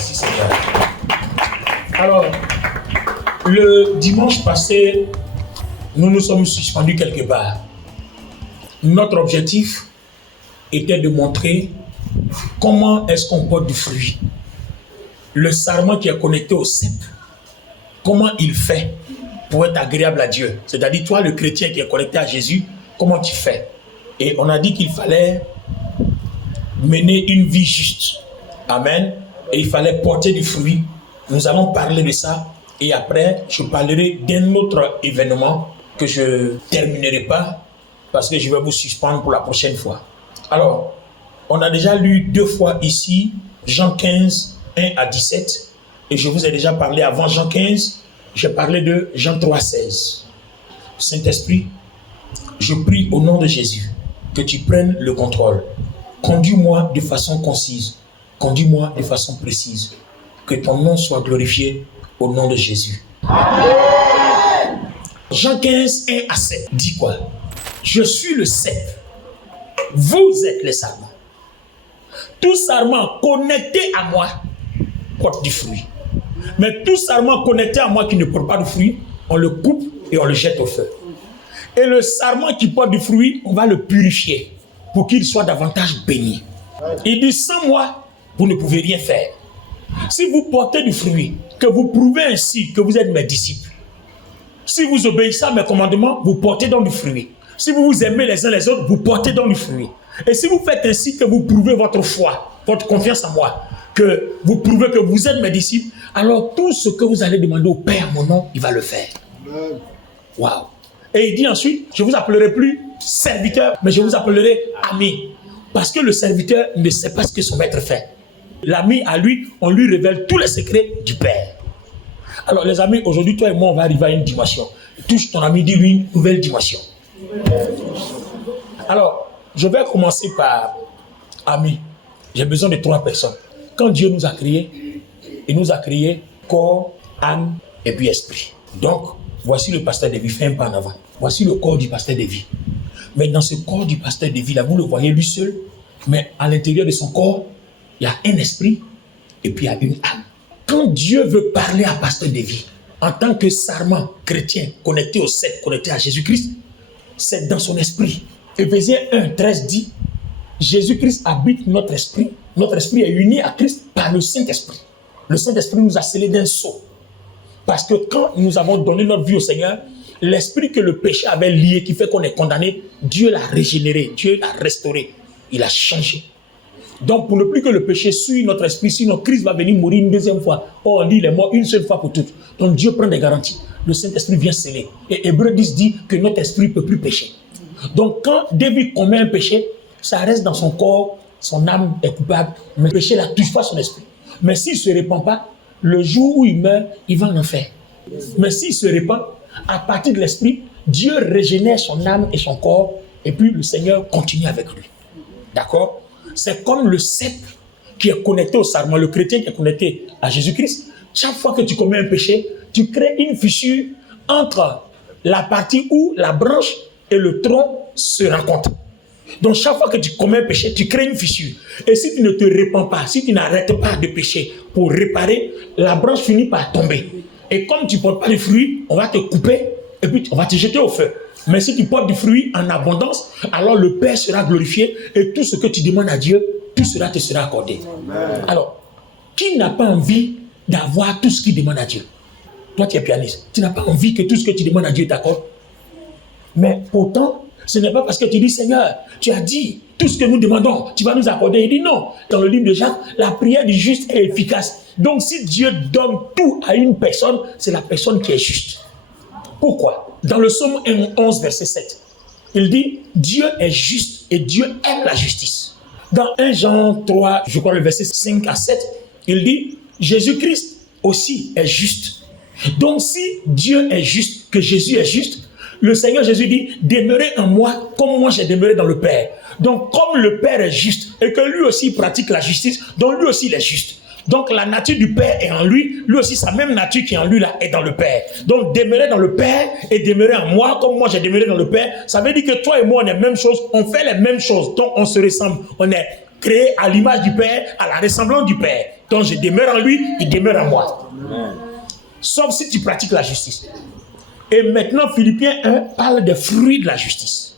Merci Seigneur. Alors, le dimanche passé, nous nous sommes suspendus quelque part. Notre objectif était de montrer comment est-ce qu'on porte du fruit. Le sarment qui est connecté au cep, comment il fait pour être agréable à Dieu. C'est-à-dire, toi, le chrétien qui est connecté à Jésus, comment tu fais? Et on a dit qu'il fallait mener une vie juste. Amen. Et il fallait porter du fruit. Nous allons parler de ça. Et après, je parlerai d'un autre événement que je ne terminerai pas parce que je vais vous suspendre pour la prochaine fois. Alors, on a déjà lu 2 fois ici, Jean 15, 1 à 17. Et je vous ai déjà parlé avant Jean 15, j'ai parlé de Jean 3, 16. Saint-Esprit, je prie au nom de Jésus que tu prennes le contrôle. Conduis-moi de façon concise. Conduis-moi de façon précise. Que ton nom soit glorifié au nom de Jésus. Amen. Jean 15, 1 à 7 dit quoi? Je suis le cep. Vous êtes les sarments. Tout sarment connecté à moi porte du fruit. Mais tout sarment connecté à moi qui ne porte pas de fruit, on le coupe et on le jette au feu. Et le sarment qui porte du fruit, on va le purifier pour qu'il soit davantage béni. Il dit, sans moi, vous ne pouvez rien faire. Si vous portez du fruit, que vous prouvez ainsi que vous êtes mes disciples, si vous obéissez à mes commandements, vous portez donc du fruit. Si vous vous aimez les uns les autres, vous portez donc du fruit. Et si vous faites ainsi que vous prouvez votre foi, votre confiance en moi, que vous prouvez que vous êtes mes disciples, alors tout ce que vous allez demander au Père en mon nom, il va le faire. Waouh! Et il dit ensuite, je ne vous appellerai plus serviteur, mais je vous appellerai ami. Parce que le serviteur ne sait pas ce que son maître fait. L'ami, à lui, on lui révèle tous les secrets du Père. Alors les amis, aujourd'hui, toi et moi, on va arriver à une dimension. Touche ton ami, dis-lui une nouvelle dimension. Alors, je vais commencer par ami. J'ai besoin de 3 personnes. Quand Dieu nous a créés, il nous a créés corps, âme et puis esprit. Donc, voici le pasteur David, fais un pas en avant. Voici le corps du pasteur David. Mais dans ce corps du pasteur David, là, vous le voyez lui seul, mais à l'intérieur de son corps, il y a un esprit et puis il y a une âme. Quand Dieu veut parler à pasteur David, en tant que sarment chrétien, connecté au cep, connecté à Jésus-Christ, c'est dans son esprit. Éphésiens 1, 13 dit, Jésus-Christ habite notre esprit. Notre esprit est uni à Christ par le Saint-Esprit. Le Saint-Esprit nous a scellés d'un sceau. Parce que quand nous avons donné notre vie au Seigneur, l'esprit que le péché avait lié, qui fait qu'on est condamné, Dieu l'a régénéré, Dieu l'a restauré, il a changé. Donc pour ne plus que le péché suive notre esprit, sinon Christ va venir mourir une deuxième fois. Oh, on dit il est mort une seule fois pour toutes. Donc Dieu prend des garanties. Le Saint-Esprit vient sceller. Et Hébreux 10 dit que notre esprit ne peut plus pécher. Donc quand David commet un péché, ça reste dans son corps, son âme est coupable, mais le péché ne touche pas son esprit. Mais s'il ne se répand pas, le jour où il meurt, il va en enfer. Mais s'il se répand, à partir de l'esprit, Dieu régénère son âme et son corps, et puis le Seigneur continue avec lui. D'accord? C'est comme le cep qui est connecté au sarment, le chrétien qui est connecté à Jésus-Christ. Chaque fois que tu commets un péché, tu crées une fissure entre la partie où la branche et le tronc se rencontrent. Donc chaque fois que tu commets un péché, tu crées une fissure. Et si tu ne te répands pas, si tu n'arrêtes pas de pécher pour réparer, la branche finit par tomber. Et comme tu ne portes pas de fruits, on va te couper et puis on va te jeter au feu. Mais si tu portes du fruit en abondance, alors le Père sera glorifié et tout ce que tu demandes à Dieu, tout cela te sera accordé. Amen. Alors, qui n'a pas envie d'avoir tout ce qu'il demande à Dieu? Toi, tu es pianiste. Tu n'as pas envie que tout ce que tu demandes à Dieu t'accorde. Mais pourtant, ce n'est pas parce que tu dis, Seigneur, tu as dit, tout ce que nous demandons, tu vas nous accorder. Il dit non. Dans le livre de Jacques, la prière du juste est efficace. Donc, si Dieu donne tout à une personne, c'est la personne qui est juste. Pourquoi? Dans le psaume 11, verset 7, il dit, Dieu est juste et Dieu aime la justice. Dans 1 Jean 3, je crois le verset 5 à 7, il dit, Jésus-Christ aussi est juste. Donc, si Dieu est juste, que Jésus est juste, le Seigneur Jésus dit, demeurez en moi comme moi j'ai demeuré dans le Père. Donc, comme le Père est juste et que lui aussi pratique la justice, donc lui aussi il est juste. Donc, la nature du Père est en lui, lui aussi sa même nature qui est en lui là est dans le Père. Donc, demeurer dans le Père et demeurer en moi comme moi j'ai demeuré dans le Père, ça veut dire que toi et moi on est la même chose, on fait les mêmes choses, donc on se ressemble, on est créé à l'image du Père, à la ressemblance du Père. Quand je demeure en lui, il demeure en moi. Amen. Sauf si tu pratiques la justice. Et maintenant, Philippiens 1 parle des fruits de la justice.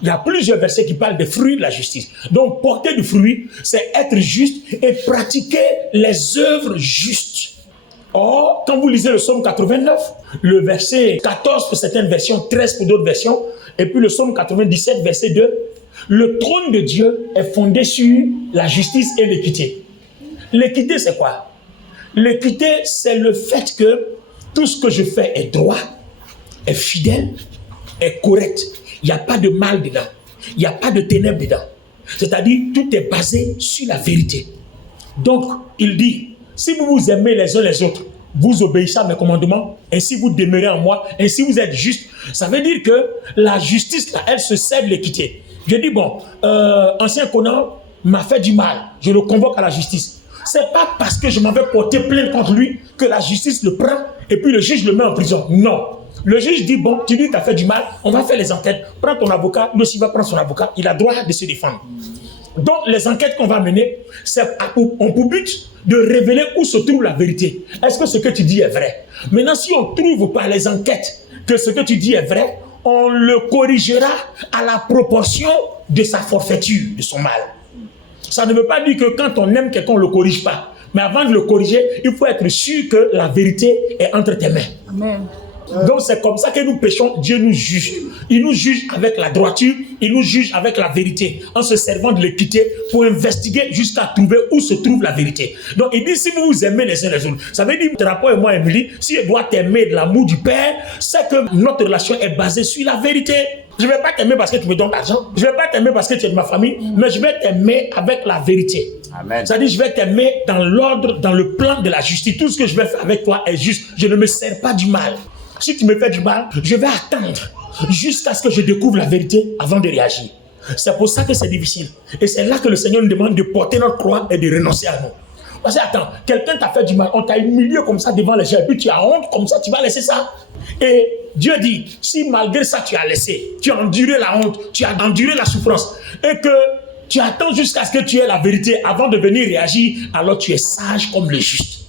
Il y a plusieurs versets qui parlent des fruits de la justice. Donc, porter du fruit, c'est être juste et pratiquer les œuvres justes. Or, quand vous lisez le psaume 89, le verset 14 pour certaines versions, 13 pour d'autres versions, et puis le psaume 97, verset 2, le trône de Dieu est fondé sur la justice et l'équité. L'équité, c'est quoi? L'équité, c'est le fait que tout ce que je fais est droit, est fidèle, est correct. Il n'y a pas de mal dedans. Il n'y a pas de ténèbres dedans. C'est-à-dire, tout est basé sur la vérité. Donc, il dit, si vous vous aimez les uns les autres, vous obéissez à mes commandements, ainsi vous demeurez en moi, ainsi vous êtes juste. Ça veut dire que la justice, là, elle se sert de l'équité. Je dis, bon, ancien Conan m'a fait du mal, je le convoque à la justice. C'est pas parce que je m'avais porté plainte contre lui que la justice le prend et puis le juge le met en prison. Non. Le juge dit, bon, tu dis que tu as fait du mal, on va faire les enquêtes. Prends ton avocat, lui aussi va prendre son avocat. Il a droit de se défendre. Donc, les enquêtes qu'on va mener, ont pour but de révéler où se trouve la vérité. Est-ce que ce que tu dis est vrai? Maintenant, si on trouve par les enquêtes que ce que tu dis est vrai, on le corrigera à la proportion de sa forfaiture, de son mal. Ça ne veut pas dire que quand on aime quelqu'un, on ne le corrige pas. Mais avant de le corriger, il faut être sûr que la vérité est entre tes mains. Amen. Donc c'est comme ça que nous péchons, Dieu nous juge. Il nous juge avec la droiture, il nous juge avec la vérité, en se servant de l'équité pour investiguer jusqu'à trouver où se trouve la vérité. Donc il dit, si vous vous aimez les uns les autres, ça veut dire, Drapeau et moi, Émilie, si je dois t'aimer de l'amour du Père, c'est que notre relation est basée sur la vérité. Je ne vais pas t'aimer parce que tu me donnes l'argent, je ne vais pas t'aimer parce que tu es de ma famille, mais je vais t'aimer avec la vérité. Amen. C'est-à-dire, je vais t'aimer dans l'ordre, dans le plan de la justice. Tout ce que je vais faire avec toi est juste. Je ne me sers pas du mal. Si tu me fais du mal, je vais attendre jusqu'à ce que je découvre la vérité avant de réagir. C'est pour ça que c'est difficile. Et c'est là que le Seigneur nous demande de porter notre croix et de renoncer à nous. Parce que attends, quelqu'un t'a fait du mal, on t'a humilié comme ça devant les gens, et puis tu as honte comme ça, tu vas laisser ça. Et Dieu dit, si malgré ça tu as laissé, tu as enduré la honte, tu as enduré la souffrance, et que tu attends jusqu'à ce que tu aies la vérité avant de venir réagir, alors tu es sage comme le juste.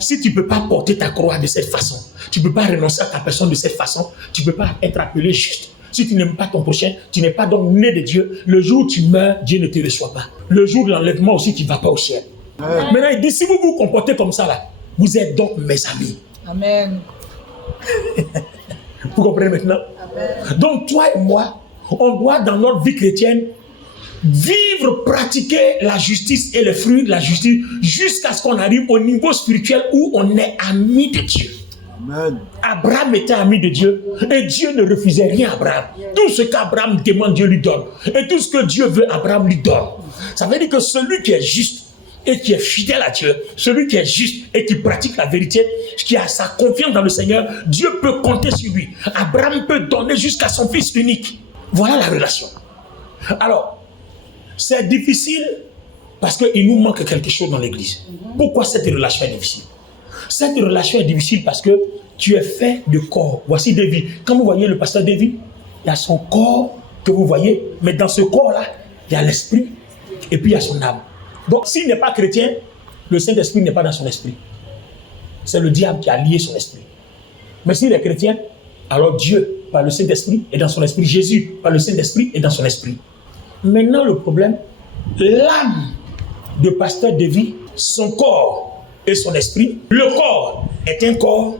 Si tu ne peux pas porter ta croix de cette façon, tu ne peux pas renoncer à ta personne de cette façon, tu ne peux pas être appelé juste. Si tu n'aimes pas ton prochain, tu n'es pas donc né de Dieu. Le jour où tu meurs, Dieu ne te reçoit pas. Le jour de l'enlèvement aussi, tu ne vas pas au ciel. Amen. Maintenant, il dit, si vous vous comportez comme ça, là, vous êtes donc mes amis. Amen. Vous comprenez maintenant? Amen. Donc, toi et moi, on doit, dans notre vie chrétienne, vivre, pratiquer la justice et les fruits de la justice jusqu'à ce qu'on arrive au niveau spirituel où on est ami de Dieu. Amen. Abraham était ami de Dieu et Dieu ne refusait rien à Abraham. Tout ce qu'Abraham demande, Dieu lui donne. Et tout ce que Dieu veut, Abraham lui donne. Ça veut dire que celui qui est juste et qui est fidèle à Dieu, celui qui est juste et qui pratique la vérité, qui a sa confiance dans le Seigneur, Dieu peut compter sur lui. Abraham peut donner jusqu'à son fils unique. Voilà la relation. Alors, c'est difficile parce qu'il nous manque quelque chose dans l'église. Pourquoi cette relation est difficile? Cette relation est difficile parce que tu es fait de corps. Voici David. Quand vous voyez le pasteur David, il y a son corps que vous voyez, mais dans ce corps-là, il y a l'esprit et puis il y a son âme. Donc s'il n'est pas chrétien, le Saint-Esprit n'est pas dans son esprit. C'est le diable qui a lié son esprit. Mais s'il est chrétien, alors Dieu, par le Saint-Esprit, est dans son esprit. Jésus, par le Saint-Esprit, est dans son esprit. Maintenant, le problème, l'âme de pasteur David, son corps et son esprit. Le corps est un corps,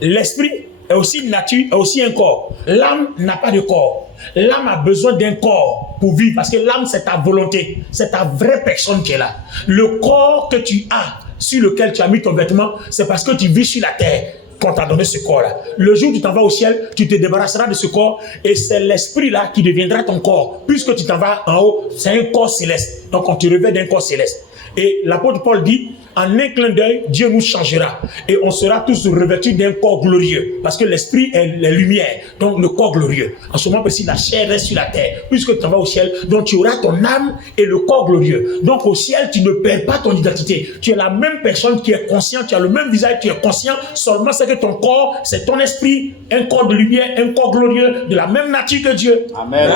l'esprit est aussi une nature, est aussi un corps. L'âme n'a pas de corps. L'âme a besoin d'un corps pour vivre, parce que l'âme, c'est ta volonté, c'est ta vraie personne qui est là. Le corps que tu as, sur lequel tu as mis ton vêtement, c'est parce que tu vis sur la terre qu'on t'a donné ce corps-là. Le jour où tu t'en vas au ciel, tu te débarrasseras de ce corps et c'est l'esprit-là qui deviendra ton corps. Puisque tu t'en vas en haut, c'est un corps céleste. Donc on te revêt d'un corps céleste. Et l'apôtre Paul dit, en un clin d'œil, Dieu nous changera. Et on sera tous revêtus d'un corps glorieux. Parce que l'esprit est la lumière. Donc le corps glorieux. En ce moment précis, la chair reste sur la terre. Puisque tu t'en vas au ciel, donc tu auras ton âme et le corps glorieux. Donc au ciel, tu ne perds pas ton identité. Tu es la même personne qui est consciente. Tu as le même visage, tu es conscient. Seulement c'est que ton corps, c'est ton esprit. Un corps de lumière, un corps glorieux. De la même nature que Dieu. Amen.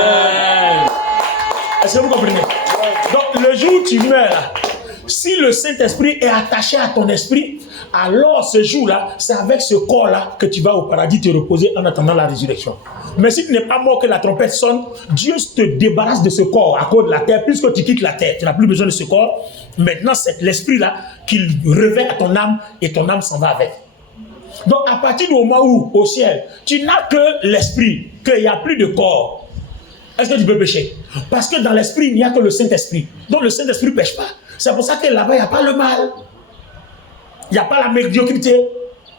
Est-ce que vous comprenez? Donc le jour où tu meurs là, Si le Saint-Esprit est attaché à ton esprit, alors ce jour-là, c'est avec ce corps-là que tu vas au paradis te reposer en attendant la résurrection. Mais si tu n'es pas mort que la trompette sonne, Dieu te débarrasse de ce corps à cause de la terre. Puisque tu quittes la terre, tu n'as plus besoin de ce corps. Maintenant, c'est l'esprit-là qu'il revêt à ton âme et ton âme s'en va avec. Donc, à partir du moment où, au ciel, tu n'as que l'esprit, qu'il n'y a plus de corps, est-ce que tu peux pécher? Parce que dans l'esprit, il n'y a que le Saint-Esprit. Donc, le Saint-Esprit ne pêche pas. C'est pour ça que là-bas, il n'y a pas le mal. Il n'y a pas la médiocrité.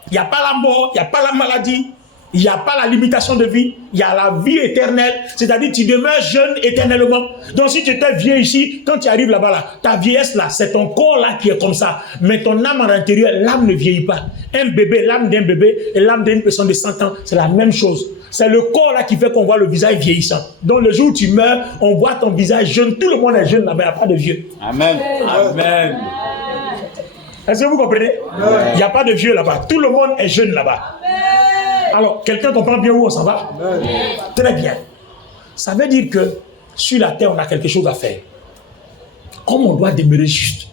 Il n'y a pas la mort. Il n'y a pas la maladie. Il n'y a pas la limitation de vie. Il y a la vie éternelle. C'est-à-dire tu demeures jeune éternellement. Donc si tu étais vieux ici, quand tu arrives là-bas, là, ta vieillesse là, c'est ton corps là qui est comme ça. Mais ton âme à l'intérieur, l'âme ne vieillit pas. Un bébé, l'âme d'un bébé et l'âme d'une personne de 100 ans, c'est la même chose. C'est le corps là qui fait qu'on voit le visage vieillissant. Donc le jour où tu meurs, on voit ton visage jeune. Tout le monde est jeune là-bas, il n'y a pas de vieux. Amen. Amen. Est-ce que vous comprenez? Il n'y a pas de vieux là-bas. Tout le monde est jeune là-bas. Alors, quelqu'un comprend bien où on s'en va? Très bien. Ça veut dire que sur la terre, on a quelque chose à faire. Comme on doit demeurer juste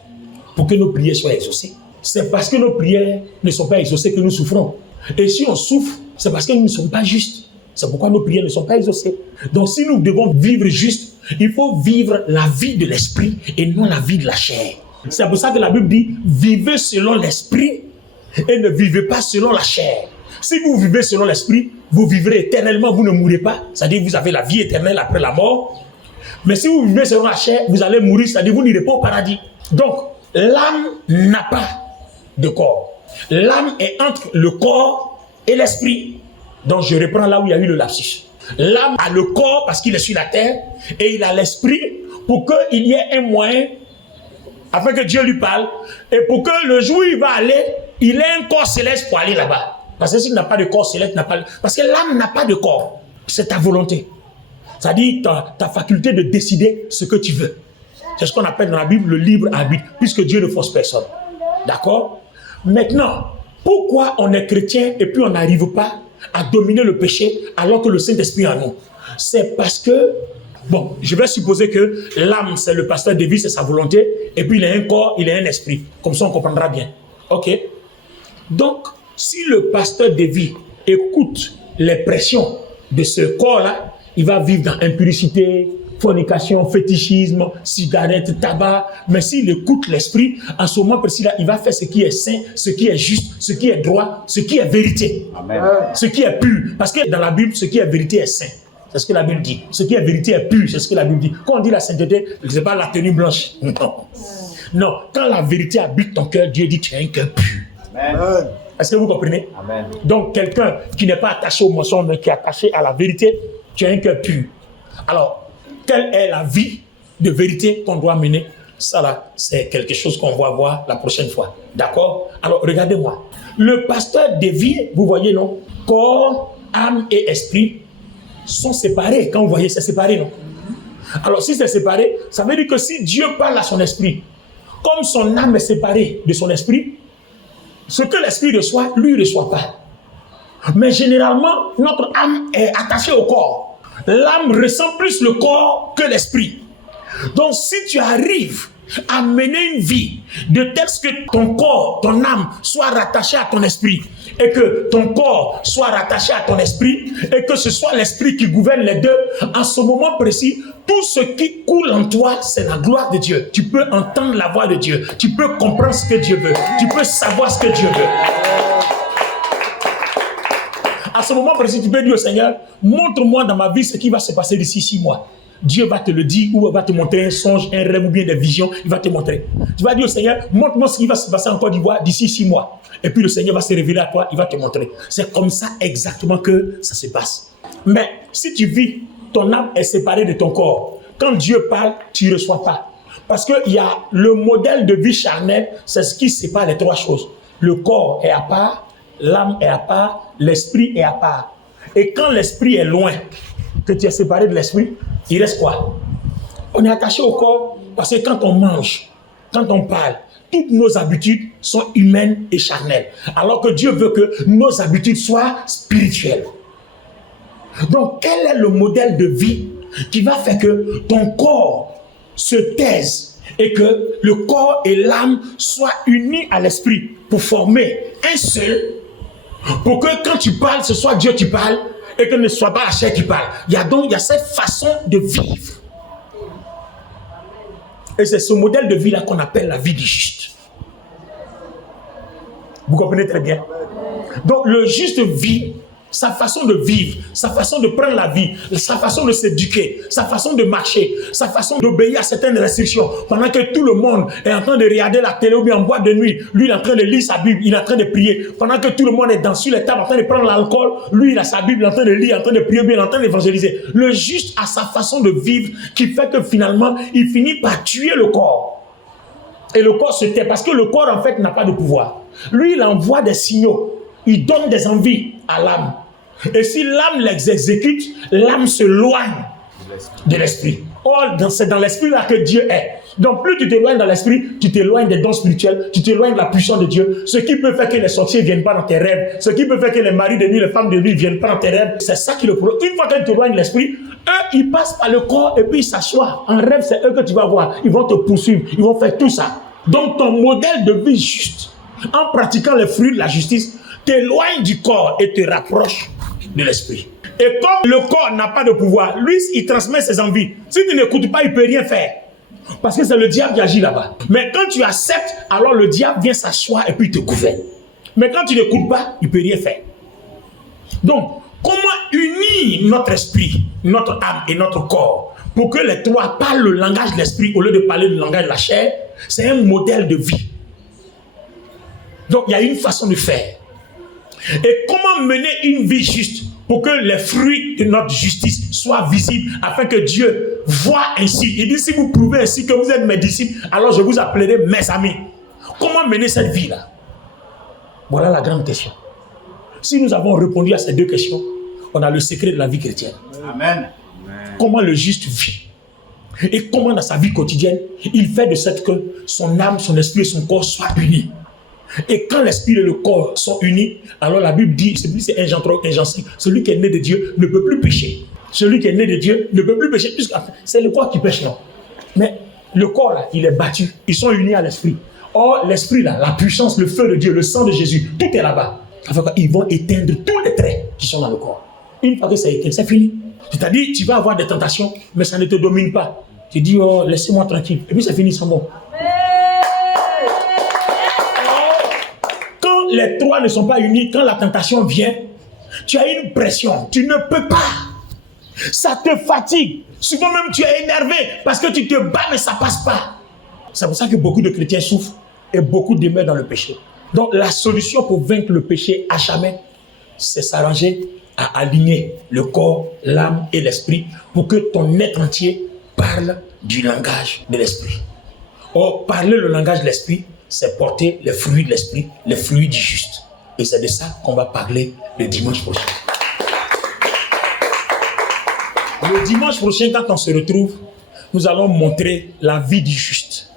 pour que nos prières soient exaucées, c'est parce que nos prières ne sont pas exaucées que nous souffrons. Et si on souffre, c'est parce que nous ne sommes pas justes. C'est pourquoi nos prières ne sont pas exaucées. Donc, si nous devons vivre juste, il faut vivre la vie de l'esprit et non la vie de la chair. C'est pour ça que la Bible dit, vivez selon l'esprit et ne vivez pas selon la chair. Si vous vivez selon l'esprit, vous vivrez éternellement, vous ne mourrez pas. C'est-à-dire que vous avez la vie éternelle après la mort. Mais si vous vivez selon la chair, vous allez mourir, c'est-à-dire que vous n'irez pas au paradis. Donc, l'âme n'a pas de corps. L'âme est entre le corps et l'esprit. Donc, je reprends là où il y a eu le lapsus. L'âme a le corps parce qu'il est sur la terre et il a l'esprit pour qu'il y ait un moyen afin que Dieu lui parle et pour que le jour où il va aller, il ait un corps céleste pour aller là-bas. Parce que s'il n'a pas de corps céleste, parce que l'âme n'a pas de corps. C'est ta volonté. C'est-à-dire ta faculté de décider ce que tu veux. C'est ce qu'on appelle dans la Bible le libre arbitre, puisque Dieu ne force personne. D'accord? Maintenant, pourquoi on est chrétien et puis on n'arrive pas à dominer le péché alors que le Saint-Esprit est en nous? C'est parce que, bon, je vais supposer que l'âme, c'est le pasteur de vie, c'est sa volonté, et puis il a un corps, il a un esprit. Comme ça, on comprendra bien. Ok? Donc, si le pasteur de vie écoute les pressions de ce corps-là, il va vivre dans impurité, fornication, fétichisme, cigarette, tabac. Mais s'il écoute l'esprit, en ce moment précis-là, il va faire ce qui est saint, ce qui est juste, ce qui est droit, ce qui est vérité. Amen. Ce qui est pur. Parce que dans la Bible, ce qui est vérité est saint. C'est ce que la Bible dit. Ce qui est vérité est pur. C'est ce que la Bible dit. Quand on dit la sainteté, ce n'est pas la tenue blanche. Non. Non. Quand la vérité habite ton cœur, Dieu dit tu as un cœur pur. Amen. Est-ce que vous comprenez? Amen. Donc, quelqu'un qui n'est pas attaché au mensonge, mais qui est attaché à la vérité, tu as un cœur pur. Alors, quelle est la vie de vérité qu'on doit mener? Ça là, c'est quelque chose qu'on va voir la prochaine fois. D'accord? Alors, regardez-moi. Le pasteur de vie, vous voyez, non? Corps, âme et esprit sont séparés. Quand vous voyez, c'est séparé, non? Alors, si c'est séparé, ça veut dire que si Dieu parle à son esprit, comme son âme est séparée de son esprit, ce que l'esprit reçoit, lui ne reçoit pas. Mais généralement, notre âme est attachée au corps. L'âme ressent plus le corps que l'esprit. Donc, si tu arrives à mener une vie de telle que ton corps, ton âme soit rattaché à ton esprit et que ton corps soit rattaché à ton esprit et que ce soit l'esprit qui gouverne les deux, en ce moment précis, tout ce qui coule en toi, c'est la gloire de Dieu. Tu peux entendre la voix de Dieu. Tu peux comprendre ce que Dieu veut. Tu peux savoir ce que Dieu veut. À ce moment précis, tu peux dire au Seigneur, montre-moi dans ma vie ce qui va se passer d'ici 6 mois. Dieu va te le dire ou va te montrer un songe, un rêve ou bien des visions. Il va te montrer. Tu vas dire au Seigneur, montre-moi ce qui va se passer en Côte d'Ivoire d'ici 6 mois. Et puis le Seigneur va se révéler à toi, il va te montrer. C'est comme ça exactement que ça se passe. Mais si tu vis, ton âme est séparée de ton corps. Quand Dieu parle, tu ne reçois pas. Parce qu'il y a le modèle de vie charnelle, c'est ce qui sépare les 3 choses. Le corps est à part, l'âme est à part, l'esprit est à part. Et quand l'esprit est loin, que tu es séparé de l'esprit, il reste quoi? On est attaché au corps parce que quand on mange, quand on parle, toutes nos habitudes sont humaines et charnelles. Alors que Dieu veut que nos habitudes soient spirituelles. Donc, quel est le modèle de vie qui va faire que ton corps se taise et que le corps et l'âme soient unis à l'esprit pour former un seul, pour que quand tu parles, ce soit Dieu qui parle et que ne soit pas la chair qui parle. Il y a cette façon de vivre. Et c'est ce modèle de vie-là qu'on appelle la vie du juste. Vous comprenez très bien? Donc le juste vit, sa façon de vivre, sa façon de prendre la vie, sa façon de s'éduquer, sa façon de marcher, sa façon d'obéir à certaines restrictions. Pendant que tout le monde est en train de regarder la télé ou bien en boîte de nuit, lui il est en train de lire sa Bible, il est en train de prier. Pendant que tout le monde est sur les tables en train de prendre l'alcool, lui il a sa Bible, il est en train de lire, en train de prier, bien en train d'évangéliser. Le juste a sa façon de vivre qui fait que finalement il finit par tuer le corps. Et le corps se tait parce que le corps en fait n'a pas de pouvoir. Lui il envoie des signaux. Il donne des envies à l'âme. Et si l'âme les exécute, l'âme se loigne de l'esprit. Or, c'est dans l'esprit là que Dieu est. Donc, plus tu t'éloignes dans l'esprit, tu t'éloignes des dons spirituels, tu t'éloignes de la puissance de Dieu. Ce qui peut faire que les sorciers ne viennent pas dans tes rêves, ce qui peut faire que les maris de nuit, les femmes de nuit ne viennent pas dans tes rêves, c'est ça qui le problème. Une fois que tu t'éloignes de l'esprit, eux, ils passent par le corps et puis ils s'assoient. En rêve, c'est eux que tu vas voir. Ils vont te poursuivre, ils vont faire tout ça. Donc, ton modèle de vie juste, en pratiquant les fruits de la justice, t'éloigne du corps et te rapproche de l'esprit. Et comme le corps n'a pas de pouvoir, lui, il transmet ses envies. Si tu n'écoutes pas, il ne peut rien faire. Parce que c'est le diable qui agit là-bas. Mais quand tu acceptes, alors le diable vient s'asseoir et puis il te gouverne. Mais quand tu n'écoutes pas, il ne peut rien faire. Donc, comment unir notre esprit, notre âme et notre corps pour que les trois parlent le langage de l'esprit au lieu de parler le langage de la chair? C'est un modèle de vie. Donc, il y a une façon de faire. Et comment mener une vie juste pour que les fruits de notre justice soient visibles afin que Dieu voit ainsi. Il dit, si vous prouvez ainsi que vous êtes mes disciples, alors je vous appellerai mes amis. Comment mener cette vie-là? Voilà la grande question. Si nous avons répondu à ces deux questions, on a le secret de la vie chrétienne. Amen. Comment le juste vit? Et comment dans sa vie quotidienne, il fait de cette que son âme, son esprit et son corps soient unis. Et quand l'esprit et le corps sont unis, alors la Bible dit, c'est 1 Jean 3, 1 Jean 5, celui qui est né de Dieu ne peut plus pécher. Celui qui est né de Dieu ne peut plus pécher, puisque c'est le corps qui pêche, non. Mais le corps, là, il est battu. Ils sont unis à l'esprit. Or, l'esprit, là, la puissance, le feu de Dieu, le sang de Jésus, tout est là-bas. Enfin, ils vont éteindre tous les traits qui sont dans le corps. Une fois que ça éteint, c'est fini. C'est-à-dire, tu vas avoir des tentations, mais ça ne te domine pas. Tu dis, oh, laissez-moi tranquille. Et puis, c'est fini, sans bon. Les trois ne sont pas unis, quand la tentation vient, tu as une pression, tu ne peux pas. Ça te fatigue. Souvent même tu es énervé parce que tu te bats mais ça ne passe pas. C'est pour ça que beaucoup de chrétiens souffrent et beaucoup demeurent dans le péché. Donc la solution pour vaincre le péché à jamais, c'est s'arranger à aligner le corps, l'âme et l'esprit pour que ton être entier parle du langage de l'esprit. Or, parler le langage de l'esprit, c'est porter les fruits de l'esprit, les fruits du juste. Et c'est de ça qu'on va parler le dimanche prochain. Le dimanche prochain, quand on se retrouve, nous allons montrer la vie du juste.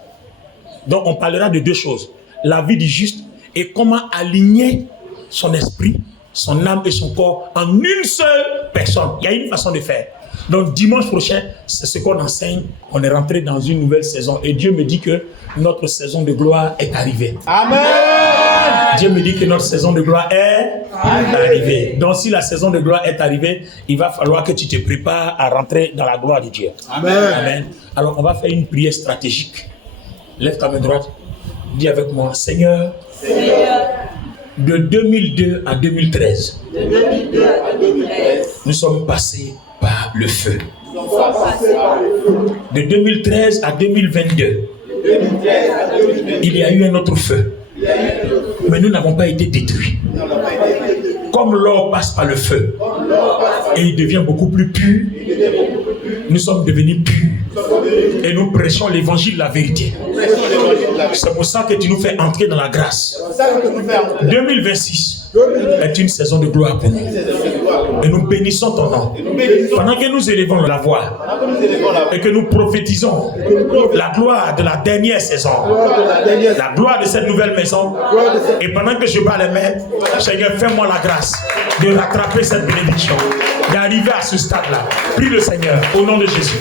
Donc on parlera de deux choses. La vie du juste et comment aligner son esprit, son âme et son corps en une seule personne. Il y a une façon de faire. Donc dimanche prochain, c'est ce qu'on enseigne. On est rentré dans une nouvelle saison et Dieu me dit que notre saison de gloire est arrivée. Amen. Dieu me dit que notre saison de gloire est arrivée. Donc si la saison de gloire est arrivée, il va falloir que tu te prépares à rentrer dans la gloire de Dieu. Amen. Amen. Alors on va faire une prière stratégique. Lève ta main droite. Dis avec moi, Seigneur, de 2002 à 2013, nous sommes passés par le feu. De 2013 à 2022, il y a eu un autre feu. Mais nous n'avons pas été détruits. Comme l'or passe par le feu et il devient beaucoup plus pur, nous sommes devenus purs. Et nous prêchons l'évangile de la vérité. C'est pour ça que tu nous fais entrer dans la grâce. 2026 est une saison de gloire pour nous. Et nous bénissons ton nom. Pendant que nous élevons la voix et que nous prophétisons la gloire de la dernière saison, la gloire de cette nouvelle maison, et pendant que je bats les mains, Seigneur, fais-moi la grâce de rattraper cette bénédiction, d'arriver à ce stade-là. Prie le Seigneur au nom de Jésus.